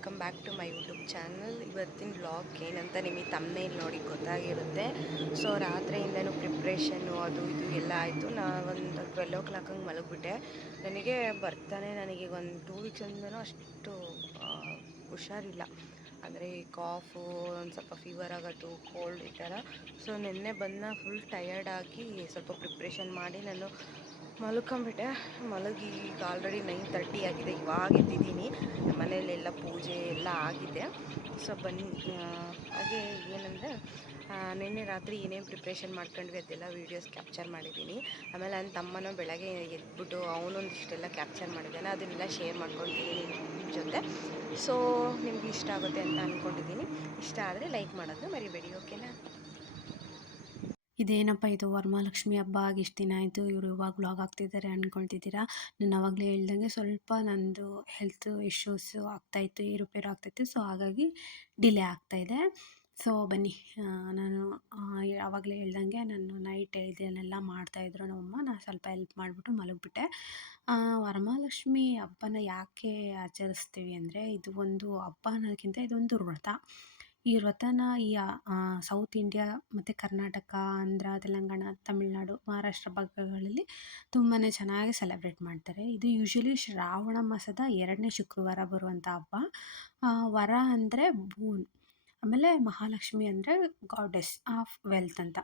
Welcome back to my YouTube channel. ಇವತ್ತಿನ vlog ಏನಂತ ನಿಮಗೆ ತಮ್ಮನೇಲಿ ನೋಡಿ ಗೊತ್ತಾಗಿರುತ್ತೆ. ಸೊ ರಾತ್ರಿಯಿಂದನೂ ಪ್ರಿಪ್ರೇಷನ್ನು ಅದು ಇದು ಎಲ್ಲ ಆಯಿತು. ಒಂದು 12 ಹಂಗೆ ಮಲಗಿಬಿಟ್ಟೆ. ನನಗೆ ಒಂದು 2 ವೀಕ್ಸಿಂದನೂ ಅಷ್ಟು ಹುಷಾರಿಲ್ಲ. ಅಂದರೆ ಈ ಕಾಫು, ಒಂದು ಸ್ವಲ್ಪ ಫೀವರ್ ಆಗೋದು, ಕೋಲ್ಡ್ ಈ ಥರ. ಸೊ ನಿನ್ನೆ ಫುಲ್ ಟಯರ್ಡಾಗಿ ಸ್ವಲ್ಪ ಪ್ರಿಪ್ರೇಷನ್ ಮಾಡಿ ನಾನು ಮಲ್ಕೊಂಬಿಟ್ಟೆ. ಮಲಗಿ ಈಗ ಆಲ್ರೆಡಿ 9:30 ಆಗಿದೆ. ಇವಾಗ ಎದ್ದಿದ್ದೀನಿ. ನಮ್ಮ ಮನೆಯಲ್ಲೆಲ್ಲ ಪೂಜೆ ಎಲ್ಲ ಆಗಿದೆ. ಸೊ ಹಾಗೆ ಏನಂದರೆ ನಿನ್ನೆ ರಾತ್ರಿ ಏನೇನು ಪ್ರಿಪ್ರೇಷನ್ ಮಾಡ್ಕೊಂಡ್ವಿ ಅದೆಲ್ಲ ವೀಡಿಯೋಸ್ ಕ್ಯಾಪ್ಚರ್ ಮಾಡಿದ್ದೀನಿ. ಆಮೇಲೆ ನನ್ನ ತಮ್ಮನ ಬೆಳಗ್ಗೆ ಎದ್ಬಿಟ್ಟು ಅವನೊಂದಿಷ್ಟೆಲ್ಲ ಕ್ಯಾಪ್ಚರ್ ಮಾಡಿದ್ದಾನೆ. ಅದನ್ನೆಲ್ಲ ಶೇರ್ ಮಾಡ್ಕೊಳ್ತೀನಿ ನಿಮ್ಮ ಜೊತೆ. ಸೊ ನಿಮ್ಗೆ ಇಷ್ಟ ಆಗುತ್ತೆ ಅಂತ ಅಂದ್ಕೊಂಡಿದ್ದೀನಿ. ಇಷ್ಟ ಆದರೆ ಲೈಕ್ ಮಾಡೋದನ್ನ ಮರಿಬೇಡಿ, ಓಕೆನಾ? ಇದೇನಪ್ಪ ಇದು ವರಮಹಾಲಕ್ಷ್ಮಿ ಹಬ್ಬ ಆಗಿ ಇಷ್ಟು ದಿನ ಆಯಿತು, ಇವರು ಇವಾಗ ವ್ಲಾಗ್ ಆಗ್ತಿದ್ದಾರೆ ಅಂದ್ಕೊಳ್ತಿದ್ದೀರಾ. ನಾನು ಆವಾಗಲೇ ಹೇಳ್ದಂಗೆ ಸ್ವಲ್ಪ ನಂದು ಹೆಲ್ತ್ ಇಶ್ಯೂಸು ಆಗ್ತಾಯಿತ್ತು, ಏರುಪೇರು ಆಗ್ತಾಯಿತ್ತು. ಸೊ ಹಾಗಾಗಿ ಡಿಲೇ ಆಗ್ತಾಯಿದೆ. ಸೊ ಬನ್ನಿ, ನಾನು ಆವಾಗಲೇ ಹೇಳ್ದಂಗೆ ನಾನು ನೈಟ್ ಇದನ್ನೆಲ್ಲ ಮಾಡ್ತಾಯಿದ್ರು ನಮ್ಮಮ್ಮ. ನಾನು ಸ್ವಲ್ಪ ಹೆಲ್ಪ್ ಮಾಡಿಬಿಟ್ಟು ಮಲಗಿಬಿಟ್ಟೆ. ವರಮಹಾಲಕ್ಷ್ಮಿ ಹಬ್ಬನ ಯಾಕೆ ಆಚರಿಸ್ತೀವಿ ಅಂದರೆ, ಇದು ಒಂದು ಹಬ್ಬ ಅನ್ನೋದಕ್ಕಿಂತ ಇದೊಂದು ವ್ರತ. ಈ ವ್ರತನ ಸೌತ್ ಇಂಡಿಯಾ ಮತ್ತು ಕರ್ನಾಟಕ, ಆಂಧ್ರ, ತೆಲಂಗಾಣ, ತಮಿಳುನಾಡು, ಮಹಾರಾಷ್ಟ್ರ ಭಾಗಗಳಲ್ಲಿ ತುಂಬಾ ಚೆನ್ನಾಗಿ ಸೆಲೆಬ್ರೇಟ್ ಮಾಡ್ತಾರೆ. ಇದು ಯೂಶ್ವಲಿ ಶ್ರಾವಣ ಮಾಸದ 2ನೇ ಶುಕ್ರವಾರ ಬರುವಂಥ ಹಬ್ಬ. ವರ ಅಂದರೆ ಬೂನ್, ಆಮೇಲೆ ಮಹಾಲಕ್ಷ್ಮಿ ಅಂದರೆ ಗಾಡೆಸ್ ಆಫ್ ವೆಲ್ತ್ ಅಂತ.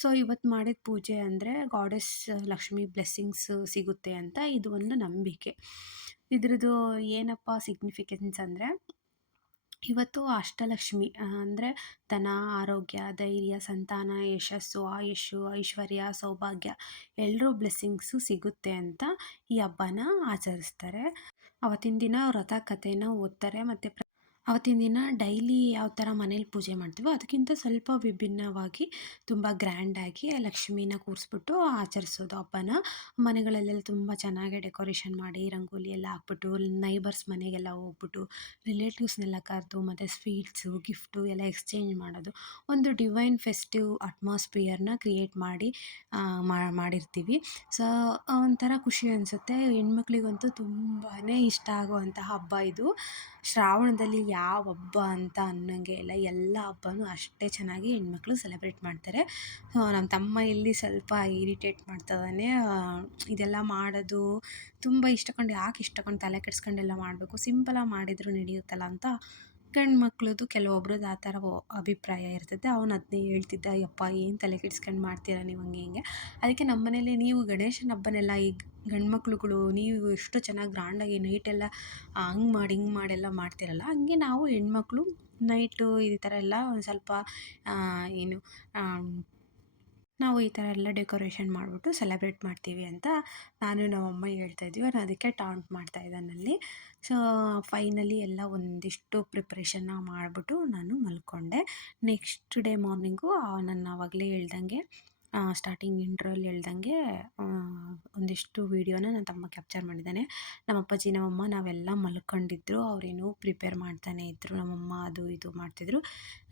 ಸೊ ಇವತ್ತು ಮಾಡಿದ ಪೂಜೆ ಅಂದರೆ ಗಾಡೆಸ್ ಲಕ್ಷ್ಮಿ ಬ್ಲೆಸ್ಸಿಂಗ್ಸ್ ಸಿಗುತ್ತೆ ಅಂತ ಇದು ಒಂದು ನಂಬಿಕೆ. ಇದ್ರದ್ದು ಏನಪ್ಪ ಸಿಗ್ನಿಫಿಕೆನ್ಸ್ ಅಂದರೆ, ಇವತ್ತು ಅಷ್ಟಲಕ್ಷ್ಮಿ ಅಂದರೆ ಧನ, ಆರೋಗ್ಯ, ಧೈರ್ಯ, ಸಂತಾನ, ಯಶಸ್ಸು, ಆಯುಷ್ಷು, ಐಶ್ವರ್ಯ, ಸೌಭಾಗ್ಯ ಎಲ್ಲರೂ ಬ್ಲೆಸ್ಸಿಂಗ್ಸು ಸಿಗುತ್ತೆ ಅಂತ ಈ ಹಬ್ಬನ ಆಚರಿಸ್ತಾರೆ. ಅವತ್ತಿನ ದಿನ ವ್ರತ ಕಥೆನ ಓದ್ತಾರೆ. ಮತ್ತು ಅವತ್ತಿನ ದಿನ ಡೈಲಿ ಯಾವ ಥರ ಮನೇಲಿ ಪೂಜೆ ಮಾಡ್ತೀವೋ ಅದಕ್ಕಿಂತ ಸ್ವಲ್ಪ ವಿಭಿನ್ನವಾಗಿ ತುಂಬ ಗ್ರ್ಯಾಂಡಾಗಿ ಲಕ್ಷ್ಮೀನ ಕೂರಿಸ್ಬಿಟ್ಟು ಆಚರಿಸೋದು ಹಬ್ಬನ. ಮನೆಗಳಲ್ಲೆಲ್ಲ ತುಂಬ ಚೆನ್ನಾಗಿ ಡೆಕೋರೇಷನ್ ಮಾಡಿ, ರಂಗೋಲಿ ಎಲ್ಲ ಹಾಕ್ಬಿಟ್ಟು, ನೈಬರ್ಸ್ ಮನೆಗೆಲ್ಲ ಹೋಗ್ಬಿಟ್ಟು, ರಿಲೇಟಿವ್ಸ್ನೆಲ್ಲ ಕರೆದು, ಮತ್ತು ಸ್ವೀಟ್ಸು, ಗಿಫ್ಟು ಎಲ್ಲ ಎಕ್ಸ್ಚೇಂಜ್ ಮಾಡೋದು. ಒಂದು ಡಿವೈನ್ ಫೆಸ್ಟಿವ್ ಅಟ್ಮಾಸ್ಫಿಯರ್ನ ಕ್ರಿಯೇಟ್ ಮಾಡಿ ಮಾಡಿರ್ತೀವಿ. ಸೊ ಒಂಥರ ಖುಷಿ ಅನಿಸುತ್ತೆ. ಹೆಣ್ಮಕ್ಳಿಗಂತೂ ತುಂಬಾ ಇಷ್ಟ ಆಗುವಂಥ ಹಬ್ಬ ಇದು. ಶ್ರಾವಣದಲ್ಲಿ ಯಾವ ಹಬ್ಬ ಅಂತ ಅನ್ನೋಂಗೆ ಇಲ್ಲ, ಎಲ್ಲ ಹಬ್ಬನೂ ಅಷ್ಟೇ ಚೆನ್ನಾಗಿ ಹೆಣ್ಮಕ್ಳು ಸೆಲೆಬ್ರೇಟ್ ಮಾಡ್ತಾರೆ. ನಮ್ಮ ತಮ್ಮ ಇಲ್ಲಿ ಸ್ವಲ್ಪ ಇರಿಟೇಟ್ ಮಾಡ್ತಿದ್ದಾನೆ. ಇದೆಲ್ಲ ಮಾಡೋದು ತುಂಬ ಯಾಕೆ ಇಷ್ಟಕೊಂಡು ತಲೆ ಕೆಡಿಸ್ಕೊಂಡೆಲ್ಲ ಮಾಡಬೇಕು, ಸಿಂಪಲಾಗಿ ಮಾಡಿದರೂ ನಡೆಯುತ್ತಲ್ಲ ಅಂತ ಗಂಡು ಮಕ್ಳದ್ದು ಕೆಲವೊಬ್ರದ್ದು ಆ ಥರ ಅಭಿಪ್ರಾಯ ಇರ್ತದೆ. ಅವನು ಅದನ್ನೇ ಹೇಳ್ತಿದ್ದ, ಯಪ್ಪ ಏನು ತಲೆ ಕೆಡಿಸ್ಕೊಂಡು ಮಾಡ್ತೀರಾ ನೀವು ಹಂಗೆ ಹಿಂಗೆ. ಅದಕ್ಕೆ ನಮ್ಮ ಮನೇಲಿ ನೀವು ಗಣೇಶನ ಹಬ್ಬನೆಲ್ಲ ಈ ಗಂಡು ಮಕ್ಳುಗಳು ನೀವು ಎಷ್ಟು ಚೆನ್ನಾಗಿ ಗ್ರ್ಯಾಂಡಾಗಿ ನೈಟೆಲ್ಲ ಹಂಗೆ ಮಾಡಿ ಹಿಂಗೆ ಮಾಡೆಲ್ಲ ಮಾಡ್ತೀರಲ್ಲ, ಹಂಗೆ ನಾವು ಹೆಣ್ಮಕ್ಳು ನೈಟು ಈ ಥರ ಎಲ್ಲ ಒಂದು ಸ್ವಲ್ಪ ಏನು ನಾವು ಈ ಥರ ಎಲ್ಲ ಡೆಕೋರೇಷನ್ ಮಾಡಿಬಿಟ್ಟು ಸೆಲೆಬ್ರೇಟ್ ಮಾಡ್ತೀವಿ ಅಂತ ನಾನು ನಮ್ಮಮ್ಮ ಹೇಳ್ತಾಯಿದ್ವಿ. ನಾನು ಅದಕ್ಕೆ ಟಾಂಟ್ ಮಾಡ್ತಾಯಿದ್ದೆ ನಲ್ಲಿ. ಸೊ ಫೈನಲಿ ಎಲ್ಲ ಒಂದಿಷ್ಟು ಪ್ರಿಪ್ರೇಷನ್ನ ಮಾಡಿಬಿಟ್ಟು ನಾನು ಮಲ್ಕೊಂಡೆ. ನೆಕ್ಸ್ಟ್ ಡೇ ಮಾರ್ನಿಂಗು ನಾನು ಆವಾಗಲೇ ಹೇಳ್ದಂಗೆ ಸ್ಟಾರ್ಟಿಂಗ್ ಇಂಟ್ರೋಲ್ಲಿ ಹೇಳ್ದಂಗೆ ಒಂದಿಷ್ಟು ವೀಡಿಯೋನ ನನ್ನ ತಮ್ಮ ಕ್ಯಾಪ್ಚರ್ ಮಾಡಿದ್ದಾನೆ. ನಮ್ಮ ಅಪ್ಪಾಜಿ ನಮ್ಮಮ್ಮ ನಾವೆಲ್ಲ ಮಲ್ಕೊಂಡಿದ್ರು, ಅವರೇನೋ ಪ್ರಿಪೇರ್ ಮಾಡ್ತಾನೆ ಇದ್ದರು. ನಮ್ಮಮ್ಮ ಅದು ಇದು ಮಾಡ್ತಿದ್ರು.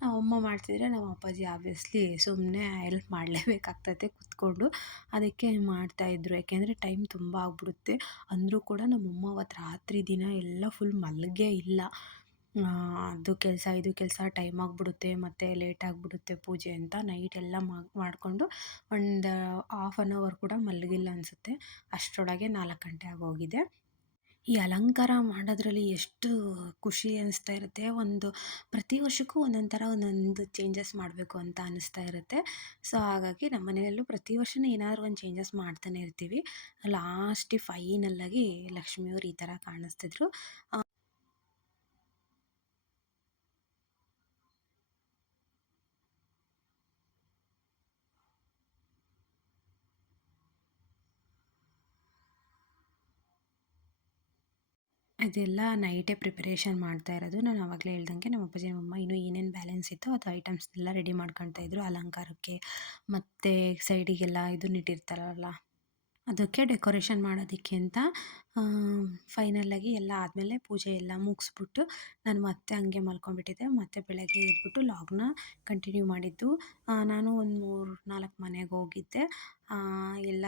ನಮ್ಮಮ್ಮ ಮಾಡ್ತಿದ್ರೆ ನಮ್ಮ ಅಪ್ಪಾಜಿ ಆಬ್ವಿಯಸ್ಲಿ ಸುಮ್ಮನೆ ಹೆಲ್ಪ್ ಮಾಡಲೇಬೇಕಾಗ್ತೈತೆ ಕೂತ್ಕೊಂಡು. ಅದಕ್ಕೆ ಮಾಡ್ತಾಯಿದ್ರು, ಯಾಕೆಂದರೆ ಟೈಮ್ ತುಂಬ ಆಗ್ಬಿಡುತ್ತೆ. ಅಂದರೂ ಕೂಡ ನಮ್ಮಮ್ಮ ಅವತ್ತು ರಾತ್ರಿ ದಿನ ಎಲ್ಲ ಫುಲ್ ಮಲಗೇ ಇಲ್ಲ. ಅದು ಕೆಲಸ ಇದು ಕೆಲಸ ಟೈಮ್ ಆಗಿಬಿಡುತ್ತೆ, ಮತ್ತು ಲೇಟ್ ಆಗಿಬಿಡುತ್ತೆ ಪೂಜೆ ಅಂತ ನೈಟೆಲ್ಲ ಮಾಡಿಕೊಂಡು ಒಂದು ಹಾಫ್ ಆನ್ ಅವರ್ ಕೂಡ ಮಲಗಿಲ್ಲ ಅನಿಸುತ್ತೆ. ಅಷ್ಟರೊಳಗೆ 4 ಗಂಟೆ ಆಗೋಗಿದೆ. ಈ ಅಲಂಕಾರ ಮಾಡೋದ್ರಲ್ಲಿ ಎಷ್ಟು ಖುಷಿ ಅನಿಸ್ತಾ ಇರುತ್ತೆ. ಪ್ರತಿ ವರ್ಷಕ್ಕೂ ಒಂದೊಂದು ಥರ ಒಂದೊಂದು ಚೇಂಜಸ್ ಮಾಡಬೇಕು ಅಂತ ಅನ್ನಿಸ್ತಾ ಇರುತ್ತೆ. ಸೊ ಹಾಗಾಗಿ ನಮ್ಮ ಮನೆಯಲ್ಲೂ ಪ್ರತಿ ವರ್ಷವೂ ಏನಾದರೂ ಒಂದು ಚೇಂಜಸ್ ಮಾಡ್ತಾನೆ ಇರ್ತೀವಿ. ಫೈನಲ್ಲಾಗಿ ಲಕ್ಷ್ಮಿಯವ್ರು ಈ ಥರ ಕಾಣಿಸ್ತಿದ್ರು. ಅದೆಲ್ಲ ನೈಟೇ ಪ್ರಿಪರೇಷನ್ ಮಾಡ್ತಾ ಇರೋದು. ನಾನು ಆವಾಗಲೇ ಹೇಳ್ದಂಗೆ ನಮ್ಮ ಅಪ್ಪಾಜಿ ನಮ್ಮಮ್ಮ ಇನ್ನೂ ಏನೇನು ಬ್ಯಾಲೆನ್ಸ್ ಇತ್ತೋ ಅದು ಐಟಮ್ಸ್ನೆಲ್ಲ ರೆಡಿ ಮಾಡ್ಕೊಳ್ತಾಯಿದ್ರು ಅಲಂಕಾರಕ್ಕೆ. ಮತ್ತು ಸೈಡಿಗೆಲ್ಲ ಇದನ್ನಿಟ್ಟಿರ್ತಾರಲ್ಲ, ಅದಕ್ಕೆ ಡೆಕೋರೇಷನ್ ಮಾಡೋದಕ್ಕೆ ಅಂತ. ಫೈನಲಾಗಿ ಎಲ್ಲ ಆದಮೇಲೆ ಪೂಜೆ ಎಲ್ಲ ಮುಗಿಸ್ಬಿಟ್ಟು ನಾನು ಮತ್ತೆ ಹಂಗೆ ಮಲ್ಕೊಂಡ್ಬಿಟ್ಟಿದ್ದೆ. ಮತ್ತು ಬೆಳಗ್ಗೆ ಎದ್ಬಿಟ್ಟು ಲಾಗ್ನ ಕಂಟಿನ್ಯೂ ಮಾಡಿದ್ದು. ನಾನು ಒಂದು 3-4 ಮನೆಗೆ ಹೋಗಿದ್ದೆ. ಎಲ್ಲ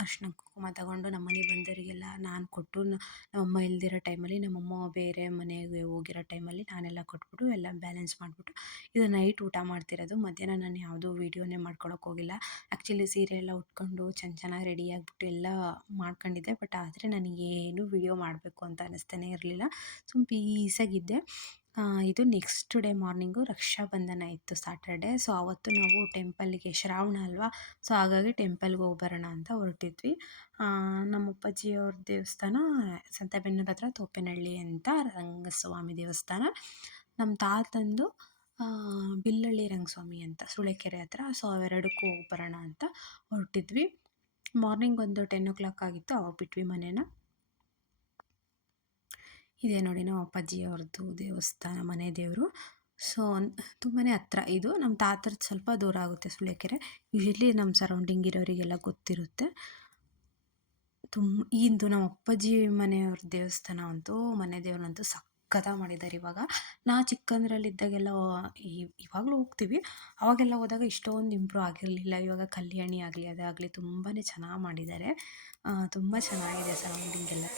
ಅರಿಶಿನ ಕುಂಕುಮ ತಗೊಂಡು ನಮ್ಮ ಮನೆಗೆ ಬಂದವರಿಗೆಲ್ಲ ನಾನು ಕೊಟ್ಟು ನಮ್ಮಮ್ಮ ಇಲ್ದಿರೋ ಟೈಮಲ್ಲಿ ನಮ್ಮಮ್ಮ ಬೇರೆ ಮನೆಗೆ ಹೋಗಿರೋ ಟೈಮಲ್ಲಿ ನಾನೆಲ್ಲ ಕೊಟ್ಬಿಟ್ಟು ಎಲ್ಲ ಬ್ಯಾಲೆನ್ಸ್ ಮಾಡಿಬಿಟ್ಟು ಇದು ನೈಟ್ ಊಟ ಮಾಡ್ತಿರೋದು. ಮಧ್ಯಾಹ್ನ ನಾನು ಯಾವುದೂ ವೀಡಿಯೋನೇ ಮಾಡ್ಕೊಳಕ್ಕೆ ಹೋಗಿಲ್ಲ. ಆ್ಯಕ್ಚುಲಿ ಸೀರೆ ಎಲ್ಲ ಉಟ್ಕೊಂಡು ಚೆನ್ನಾಗಿ ರೆಡಿ ಆಗಿಬಿಟ್ಟು ಎಲ್ಲ ಮಾಡ್ಕೊಂಡಿದ್ದೆ. ಬಟ್ ಆದರೆ ನನಗೇನು ವೀಡಿಯೋ ಮಾಡಬೇಕು ಅಂತ ಅನ್ನಿಸ್ತಾನೆ ಇರಲಿಲ್ಲ. ಪೀಸಾಗಿದ್ದೆ. ಇದು ನೆಕ್ಸ್ಟ್ ಡೇ ಮಾರ್ನಿಂಗು ರಕ್ಷಾಬಂಧನ ಇತ್ತು ಸ್ಯಾಟರ್ಡೆ. ಸೊ ಆವತ್ತು ನಾವು ಟೆಂಪಲ್ಗೆ ಶ್ರಾವಣ ಅಲ್ವಾ, ಸೊ ಹಾಗಾಗಿ ಟೆಂಪಲ್ಗೆ ಹೋಗಿ ಬರೋಣ ಅಂತ ಹೊರಟಿದ್ವಿ. ನಮ್ಮ ಅಪ್ಪಾಜಿಯವ್ರ ದೇವಸ್ಥಾನ ಸಂತೆಬೆನ್ನೂರು ಹತ್ರ ತೋಪೇನಹಳ್ಳಿ ಅಂತ ರಂಗಸ್ವಾಮಿ ದೇವಸ್ಥಾನ. ನಮ್ಮ ತಾತಂದು ಬಿಲ್ಲಳ್ಳಿ ರಂಗಸ್ವಾಮಿ ಅಂತ ಸುಳೆಕೆರೆ ಹತ್ರ. ಸೊ ಅವೆರಡಕ್ಕೂ ಹೋಗಿ ಬರೋಣ ಅಂತ ಹೊರಟಿದ್ವಿ. ಮಾರ್ನಿಂಗ್ ಒಂದು 10 o'clock ಆಗಿತ್ತು, ಅವಾಗ ಬಿಟ್ವಿ ಮನೇನ. ಇದೇ ನೋಡಿ ನಮ್ಮ ಅಪ್ಪಾಜಿಯವ್ರದ್ದು ದೇವಸ್ಥಾನ, ಮನೆ ದೇವರು. ಸೊ ತುಂಬಾ ಹತ್ರ. ಇದು ನಮ್ಮ ತಾತರದ್ದು ಸ್ವಲ್ಪ ದೂರ ಆಗುತ್ತೆ ಸುಳೆಕೆರೆ. ಯೂಶ್ವಲಿ ನಮ್ಮ ಸರೌಂಡಿಂಗ್ ಇರೋರಿಗೆಲ್ಲ ಗೊತ್ತಿರುತ್ತೆ. ಇಂದು ನಮ್ಮ ಅಪ್ಪಾಜಿ ಮನೆಯವ್ರ ದೇವಸ್ಥಾನ ಅಂತೂ, ಮನೆ ದೇವ್ರನ್ನಂತೂ ಸಖತ್ತಾಗಿ ಮಾಡಿದ್ದಾರೆ ಇವಾಗ. ಚಿಕ್ಕಂದ್ರಲ್ಲಿದ್ದಾಗೆಲ್ಲ ಇವಾಗಲೂ ಹೋಗ್ತೀವಿ. ಅವಾಗೆಲ್ಲ ಹೋದಾಗ ಇಷ್ಟೊಂದು ಇಂಪ್ರೂವ್ ಆಗಿರಲಿಲ್ಲ. ಇವಾಗ ಕಲ್ಯಾಣಿ ಆಗಲಿ ಅದಾಗಲಿ ತುಂಬಾ ಚೆನ್ನಾಗಿ ಮಾಡಿದ್ದಾರೆ. ತುಂಬ ಚೆನ್ನಾಗಿದೆ ಸರೌಂಡಿಂಗ್ ಎಲ್ಲ.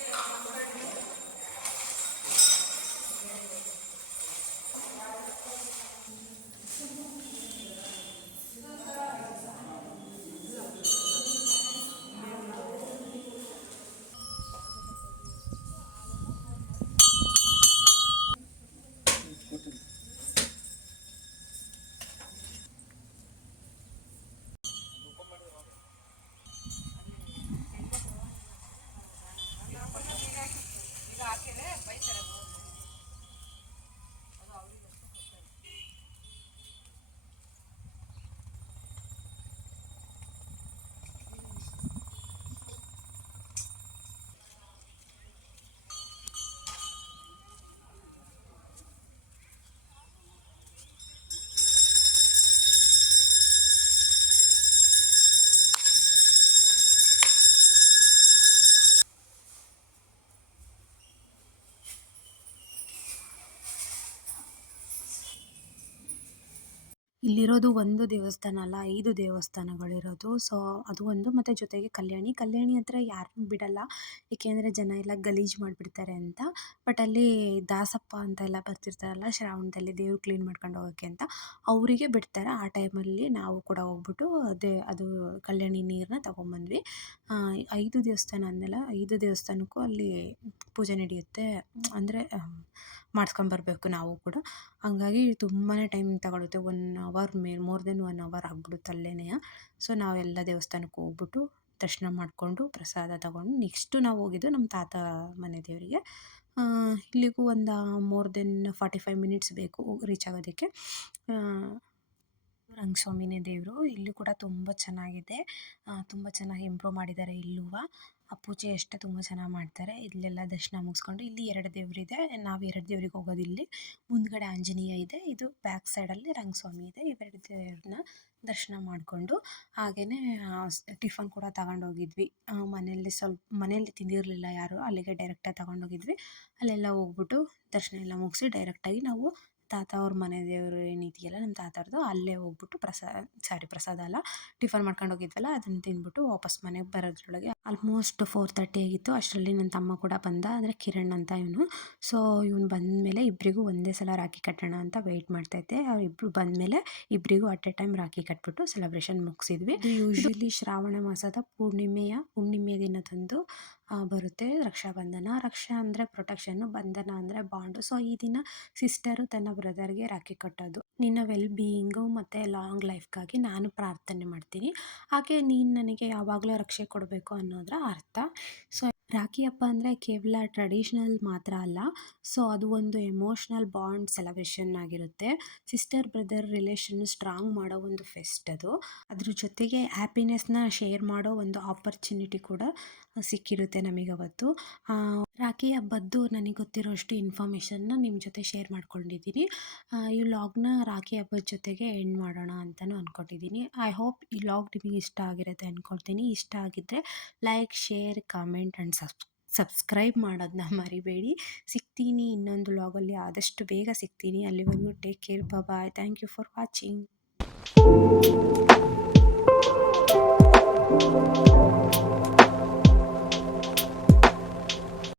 ಇಲ್ಲಿರೋದು ಒಂದು ದೇವಸ್ಥಾನ ಅಲ್ಲ, 5 ದೇವಸ್ಥಾನಗಳಿರೋದು. ಸೊ ಅದು ಒಂದು, ಮತ್ತು ಜೊತೆಗೆ ಕಲ್ಯಾಣಿ ಹತ್ರ ಯಾರನ್ನೂ ಬಿಡಲ್ಲ, ಏಕೆಂದರೆ ಜನ ಎಲ್ಲ ಗಲೀಜು ಮಾಡಿಬಿಡ್ತಾರೆ ಅಂತ. ಬಟ್ ಅಲ್ಲಿ ದಾಸಪ್ಪ ಅಂತ ಎಲ್ಲ ಬರ್ತಿರ್ತಾರಲ್ಲ ಶ್ರಾವಣದಲ್ಲಿ ದೇವ್ರು ಕ್ಲೀನ್ ಮಾಡ್ಕೊಂಡು ಹೋಗೋಕ್ಕೆ ಅಂತ, ಅವರಿಗೆ ಬಿಡ್ತಾರೆ. ಆ ಟೈಮಲ್ಲಿ ನಾವು ಕೂಡ ಹೋಗ್ಬಿಟ್ಟು ಅದು ಕಲ್ಯಾಣಿ ನೀರನ್ನ ತೊಗೊಂಬಂದ್ವಿ. 5 ದೇವಸ್ಥಾನ ಅಂದೆಲ್ಲ, 5 ದೇವಸ್ಥಾನಕ್ಕೂ ಅಲ್ಲಿ ಪೂಜೆ ನಡೆಯುತ್ತೆ. ಅಂದರೆ ಮಾಡಿಸ್ಕೊಂಬರ್ಬೇಕು ನಾವು ಕೂಡ. ಹಂಗಾಗಿ ತುಂಬಾ ಟೈಮ್ ತಗೊಳುತ್ತೆ. 1 ಅವರ್ ಮೋರ್ ದೆನ್ 1 ಅವರ್ ಆಗ್ಬಿಡುತ್ತೆ ಅಲ್ಲೇ. ಸೊ ನಾವೆಲ್ಲ ದೇವಸ್ಥಾನಕ್ಕೆ ಹೋಗ್ಬಿಟ್ಟು ದರ್ಶನ ಮಾಡಿಕೊಂಡು ಪ್ರಸಾದ ತಗೊಂಡು ನೆಕ್ಸ್ಟು ನಾವು ಹೋಗಿದ್ದು ನಮ್ಮ ತಾತ ಮನೆ ದೇವರಿಗೆ. ಇಲ್ಲಿಗೂ ಒಂದು ಮೋರ್ ದೆನ್ 45 ಮಿನಿಟ್ಸ್ ಬೇಕು ರೀಚ್ ಆಗೋದಕ್ಕೆ. ರಂಗಸ್ವಾಮಿನೇ ದೇವರು. ಇಲ್ಲೂ ಕೂಡ ತುಂಬ ಚೆನ್ನಾಗಿದೆ. ತುಂಬ ಚೆನ್ನಾಗಿ ಇಂಪ್ರೂವ್ ಮಾಡಿದ್ದಾರೆ ಇಲ್ಲೂ. ಆ ಪೂಜೆ ಅಷ್ಟೇ ತುಂಬ ಚೆನ್ನಾಗಿ ಮಾಡ್ತಾರೆ. ಇಲ್ಲೆಲ್ಲ ದರ್ಶನ ಮುಗಿಸ್ಕೊಂಡು, ಇಲ್ಲಿ 2 ದೇವರಿದೆ. ನಾವು 2 ದೇವ್ರಿಗೆ ಹೋಗೋದು. ಇಲ್ಲಿ ಮುಂದ್ಗಡೆ ಆಂಜನೇಯ ಇದೆ, ಇದು ಬ್ಯಾಕ್ ಸೈಡಲ್ಲಿ ರಂಗಸ್ವಾಮಿ ಇದೆ. ಇವೆರಡು ದೇವ್ರನ್ನ ದರ್ಶನ ಮಾಡಿಕೊಂಡು ಹಾಗೆಯೇ ಟಿಫನ್ ಕೂಡ ತಗೊಂಡೋಗಿದ್ವಿ. ಮನೆಯಲ್ಲಿ ತಿಂದಿರಲಿಲ್ಲ ಯಾರು, ಅಲ್ಲಿಗೆ ಡೈರೆಕ್ಟಾಗಿ ತಗೊಂಡೋಗಿದ್ವಿ. ಅಲ್ಲೆಲ್ಲ ಹೋಗ್ಬಿಟ್ಟು ದರ್ಶನ ಎಲ್ಲ ಮುಗಿಸಿ ಡೈರೆಕ್ಟಾಗಿ ನಾವು ತಾತ ಅವ್ರ ಮನೆ ದೇವರು ಏನಿದೆಯಲ್ಲ ನಮ್ಮ ತಾತರದು, ಅಲ್ಲೇ ಹೋಗ್ಬಿಟ್ಟು ಪ್ರಸಾದ ಅಲ್ಲ, ಟಿಫನ್ ಮಾಡ್ಕೊಂಡು ಹೋಗಿದ್ವಲ್ಲ ಅದನ್ನು ತಿಂದ್ಬಿಟ್ಟು ವಾಪಸ್ ಮನೆಗೆ ಬರೋದ್ರೊಳಗೆ ಆಲ್ಮೋಸ್ಟ್ 4:30 ಆಗಿತ್ತು. ಅಷ್ಟರಲ್ಲಿ ನನ್ನ ತಮ್ಮ ಕೂಡ ಬಂದ, ಅಂದರೆ ಕಿರಣ್ ಅಂತ ಇವನು. ಸೊ ಇವನು ಬಂದಮೇಲೆ ಇಬ್ಬರಿಗೂ ಒಂದೇ ಸಲ ರಾಖಿ ಕಟ್ಟೋಣ ಅಂತ ವೆಯ್ಟ್ ಮಾಡ್ತಾಯಿದ್ದೆ. ಅವರಿಬ್ಬರು ಬಂದಮೇಲೆ ಇಬ್ಬರಿಗೂ ಅಟ್ ಎ ಟೈಮ್ ರಾಖಿ ಕಟ್ಬಿಟ್ಟು ಸೆಲೆಬ್ರೇಷನ್ ಮುಗಿಸಿದ್ವಿ. ಇದು ಯೂಶ್ವಲಿ ಶ್ರಾವಣ ಮಾಸದ ಹುಣ್ಣಿಮೆ ದಿನದಂದು ಬರುತ್ತೆ ರಕ್ಷಾಬಂಧನ. ರಕ್ಷಾ ಅಂದರೆ ಪ್ರೊಟೆಕ್ಷನ್ನು, ಬಂಧನ ಅಂದರೆ ಬಾಂಡು. ಸೊ ಈ ದಿನ ಸಿಸ್ಟರು ತನ್ನ ಬ್ರದರ್ಗೆ ರಾಖಿ ಕಟ್ಟೋದು. ನಿನ್ನ ವೆಲ್ ಬೀಯಿಂಗು ಮತ್ತು ಲಾಂಗ್ ಲೈಫ್ಗಾಗಿ ನಾನು ಪ್ರಾರ್ಥನೆ ಮಾಡ್ತೀನಿ, ಹಾಗೆ ನೀನು ನನಗೆ ಯಾವಾಗಲೂ ರಕ್ಷೆ ಕೊಡಬೇಕು ಅನ್ನೋದರ ಅರ್ಥ. ಸೊ ರಾಖಿ ಹಬ್ಬ ಅಂದರೆ ಕೇವಲ ಟ್ರೆಡಿಷ್ನಲ್ ಮಾತ್ರ ಅಲ್ಲ, ಸೊ ಅದು ಒಂದು ಎಮೋಷ್ನಲ್ ಬಾಂಡ್ ಸೆಲೆಬ್ರೇಷನ್ ಆಗಿರುತ್ತೆ. ಸಿಸ್ಟರ್ ಬ್ರದರ್ ರಿಲೇಷನ್ ಸ್ಟ್ರಾಂಗ್ ಮಾಡೋ ಒಂದು ಫೆಸ್ಟ್ ಅದು. ಅದ್ರ ಜೊತೆಗೆ ಹ್ಯಾಪಿನೆಸ್ನ ಶೇರ್ ಮಾಡೋ ಒಂದು ಆಪರ್ಚುನಿಟಿ ಕೂಡ ಸಿಕ್ಕಿರುತ್ತೆ ನಮಗವತ್ತು. ರಾಖಿ ಹಬ್ಬದ್ದು ನನಗೆ ಗೊತ್ತಿರೋಷ್ಟು ಇನ್ಫಾರ್ಮೇಷನ್ನ ನಿಮ್ಮ ಜೊತೆ ಶೇರ್ ಮಾಡ್ಕೊಂಡಿದ್ದೀನಿ. ಈ ವ್ಲಾಗ್ನ ರಾಖಿ ಹಬ್ಬದ ಜೊತೆಗೆ ಎಂಡ್ ಮಾಡೋಣ ಅಂತಲೂ ಅಂದ್ಕೊಂಡಿದ್ದೀನಿ. ಐ ಹೋಪ್ ಈ ವ್ಲಾಗ್ ನಿಮಗೆ ಇಷ್ಟ ಆಗಿರುತ್ತೆ ಅಂದ್ಕೊಳ್ತೀನಿ. ಇಷ್ಟ ಆಗಿದ್ದರೆ like, share, comment and subscribe ಮಾಡೋದನ್ನ ಮರಿಬೇಡಿ. ಸಿಗ್ತೀನಿ ಇನ್ನೊಂದು ವ್ಲಾಗಲ್ಲಿ, ಆದಷ್ಟು ಬೇಗ ಸಿಗ್ತೀನಿ. ಅಲ್ಲಿವರೆಗೂ take care, bye. Thank you for watching.